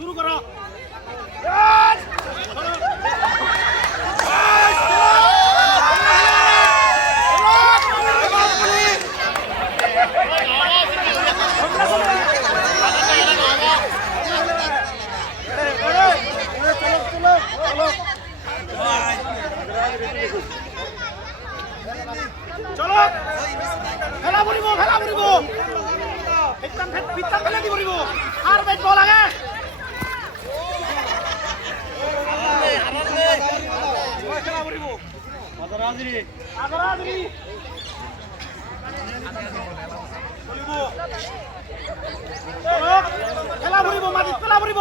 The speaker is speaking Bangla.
শুরু করো চলো খেলা পড়িব পিতান ফেলে দিব আর বেশ বল আগে খেলা পড়িব আদরাজরি খেলা পড়িব মাটি খেলা পড়িব